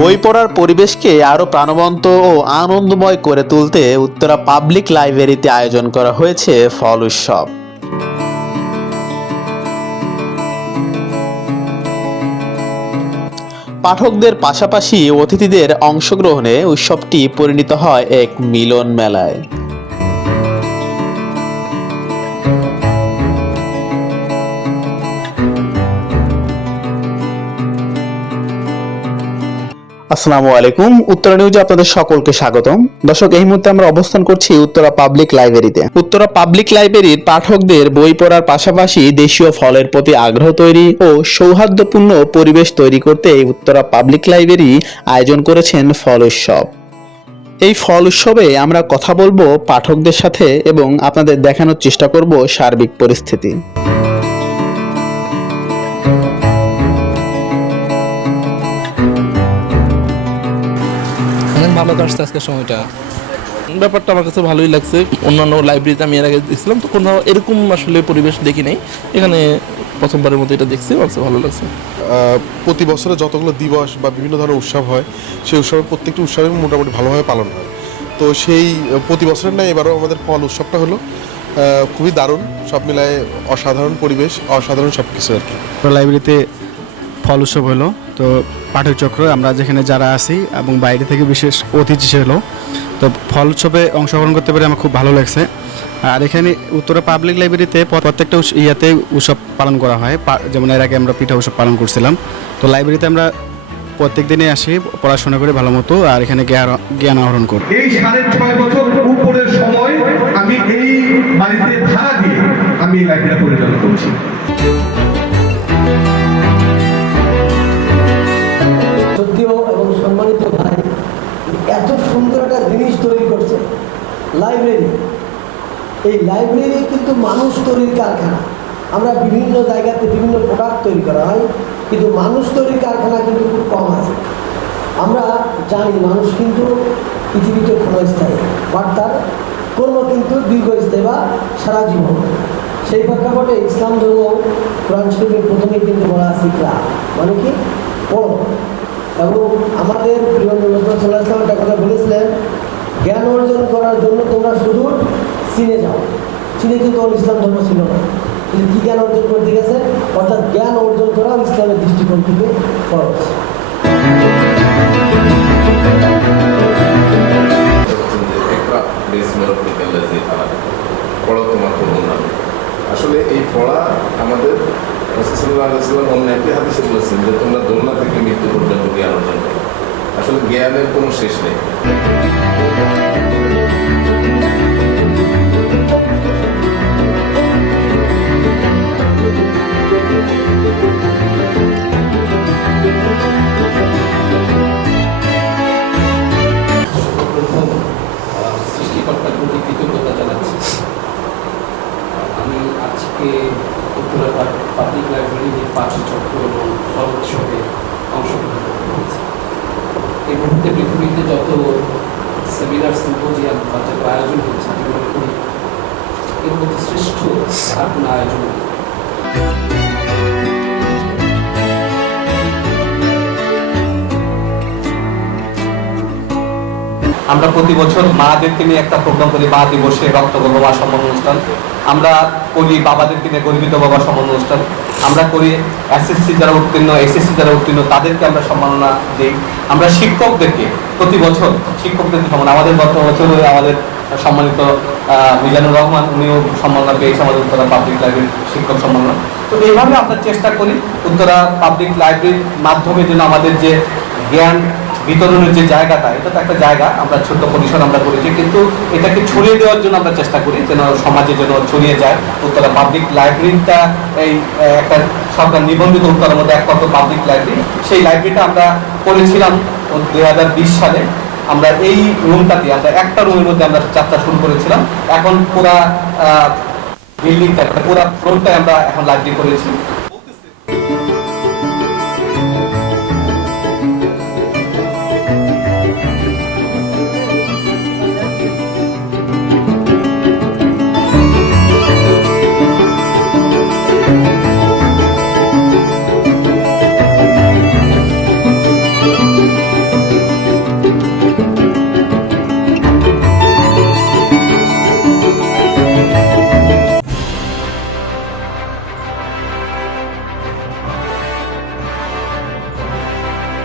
বই পড়ার পরিবেশকে আরো প্রাণবন্ত ও আনন্দময় করে তুলতে উত্তরা পাবলিক লাইব্রেরিতে আয়োজন করা হয়েছে ফল উৎসব। পাঠকদের পাশাপাশি অতিথিদের অংশগ্রহণে উৎসবটি পরিণত হয় এক মিলন মেলায়। আসসালামু আলাইকুম, উত্তরা নিউজে আপনাদের সকলকে স্বাগতম। দর্শক, এই মুহূর্তে আমরা অবস্থান করছি উত্তরা পাবলিক লাইব্রেরিতে। উত্তরা পাবলিক লাইব্রেরির পাঠকদের বই পড়ার পাশাপাশি দেশীয় ফলের প্রতি আগ্রহ তৈরি ও সৌহার্দ্যপূর্ণ পরিবেশ তৈরি করতে উত্তরা পাবলিক লাইব্রেরি আয়োজন করেছেন ফল উৎসব। এই ফল উৎসবে আমরা কথা বলবো পাঠকদের সাথে এবং আপনাদের দেখানোর চেষ্টা করব সার্বিক পরিস্থিতি। ভালো কাটছে আজকের সময়টা। ব্যাপারটা আমার কাছে ভালোই লাগছে। অন্যান্য লাইব্রেরিতে আমি এর আগে দেখছিলাম, তো কোনো এরকম আসলে পরিবেশ দেখি নাই। এখানে প্রথমবারের মতো এটা দেখছি, আমার কাছে ভালো লাগছে। প্রতি বছরে যতগুলো দিবস বা বিভিন্ন ধরনের উৎসব হয়, সেই উৎসবের প্রত্যেকটি উৎসবে মোটামুটি ভালোভাবে পালন হয়। তো সেই প্রতি বছরের না এবারও আমাদের ফল উৎসবটা হলো খুবই দারুণ, সব মিলায় অসাধারণ পরিবেশ, অসাধারণ সব কিছু আর কি। লাইব্রেরিতে ফল উৎসব হলো, তো পাঠক চক্র আমরা যেখানে যারা আছি এবং বাইরে থেকে বিশেষ অতিথি ছিল, তো ফল উৎসবে অংশগ্রহণ করতে পেরে আমার খুব ভালো লাগছে। আর এখানে উত্তরা পাবলিক লাইব্রেরিতে প্রত্যেকটা ইয়াতে উৎসব পালন করা হয়, যেমন এর আগে আমরা পিঠা উৎসব পালন করছিলাম। তো লাইব্রেরিতে আমরা প্রত্যেক দিনে আসি, পড়াশোনা করে ভালো মতো, আর এখানে জ্ঞান আহরণ করি। এই 6.5 বছর উপরের সময় আমি এই বাড়িতে ভাড়া দিয়ে আমি লাইব্রেরি পরিচালনা করছি। সত্যিও এবং সম্মানিত ভাই, এত সুন্দর একটা জিনিস তৈরি করছে লাইব্রেরি। এই লাইব্রেরি কিন্তু মানুষ তৈরির কারখানা। আমরা বিভিন্ন জায়গাতে বিভিন্ন প্রোডাক্ট তৈরি করা হয়, কিন্তু মানুষ তৈরির কারখানা কিন্তু খুব কম আছে। আমরা জানি মানুষ কিন্তু পৃথিবীতে ক্ষণস্থায়ী, বাট তার কর্ম কিন্তু দীর্ঘস্থায়ী বা সারা জীবন। সেই প্রেক্ষাপটে ইসলাম ধর্ম কোরআন শরীফের প্রথমে কিন্তু বলা আছে ইকরা, মানে কি পড়ো। এবং আমাদের প্রিয় নবী সাল্লাল্লাহু আলাইহি ওয়াসাল্লাম একটা কথা বলেছিলেন, জ্ঞান অর্জন করার জন্য তোমরা শুধু চীনে যাও। চীনে কিন্তু ইসলাম ধর্ম ছিল না, কিন্তু কি জ্ঞান অর্জন করতে গেছে, অর্থাৎ জ্ঞান অর্জন করা ইসলামের দৃষ্টিকোণ থেকে খরচ। আসলে এই পড়া আমাদের অন্য একটি হাদিসে বলেছেন যে তোমরা দোলনা থেকে মৃত্যু পর্যন্ত জ্ঞান অর্জন করো। আসলে জ্ঞানের কোনো শেষ নেই। সৃষ্টিকর্তার প্রতি কৃতজ্ঞতা জানাচ্ছি। আমি আজকে উত্তরা পাবলিক লাইব্রেরির পাঠচক্র এবং ফল উৎসবে অংশগ্রহণ করতে হয়েছে। এই মুহূর্তে পৃথিবীতে যত সেমিনার সিম্পোজিয়াম বা যত আয়োজন হচ্ছে, আমি মনে করি এর মধ্যে শ্রেষ্ঠ আর কোনো আয়োজন নেই। আমরা প্রতি বছর মাদেরকে নিয়ে একটা প্রোগ্রাম করি, মা দিবসে রক্তগর্ভ মা সম্মান অনুষ্ঠান। আমরা করি বাবাদেরকে নিয়ে গর্বিত বাবা সম্মান অনুষ্ঠান। আমরা করি এসএসসি যারা উত্তীর্ণ, এসএসসি যারা উত্তীর্ণ, তাদেরকে আমরা সম্মাননা দিই। আমরা শিক্ষকদেরকে প্রতি বছর শিক্ষকদেরকে সম্মান, আমাদের গত বছর আমাদের সম্মানিত মিজানুর রহমান, উনিও সম্মাননা পেয়েছে আমাদের উত্তরা পাবলিক লাইব্রেরির শিক্ষক সম্মাননা। তো এইভাবে আমরা চেষ্টা করি উত্তরা পাবলিক লাইব্রেরির মাধ্যমে যেন আমাদের যে জ্ঞান বিতরণের যে জায়গাটা, এটা তো একটা জায়গা, আমরা ছোট্ট পরিসর আমরা করেছি, কিন্তু এটাকে ছড়িয়ে দেওয়ার জন্য আমরা চেষ্টা করি যেন সমাজে যেন ছড়িয়ে যায়। উত্তরা পাবলিক লাইব্রেরিটা এই একটা সরকার নিবন্ধিত উত্তরার মধ্যে একমাত্র পাবলিক লাইব্রেরি। সেই লাইব্রেরিটা আমরা করেছিলাম 2020 সালে। আমরা এই রুমটাতে, আমরা একটা রুমের মধ্যে আমরা যাত্রা শুরু করেছিলাম। এখন পুরা বিল্ডিংটা, পুরা ফ্লোরটাই আমরা এখন লাইব্রেরি করেছি।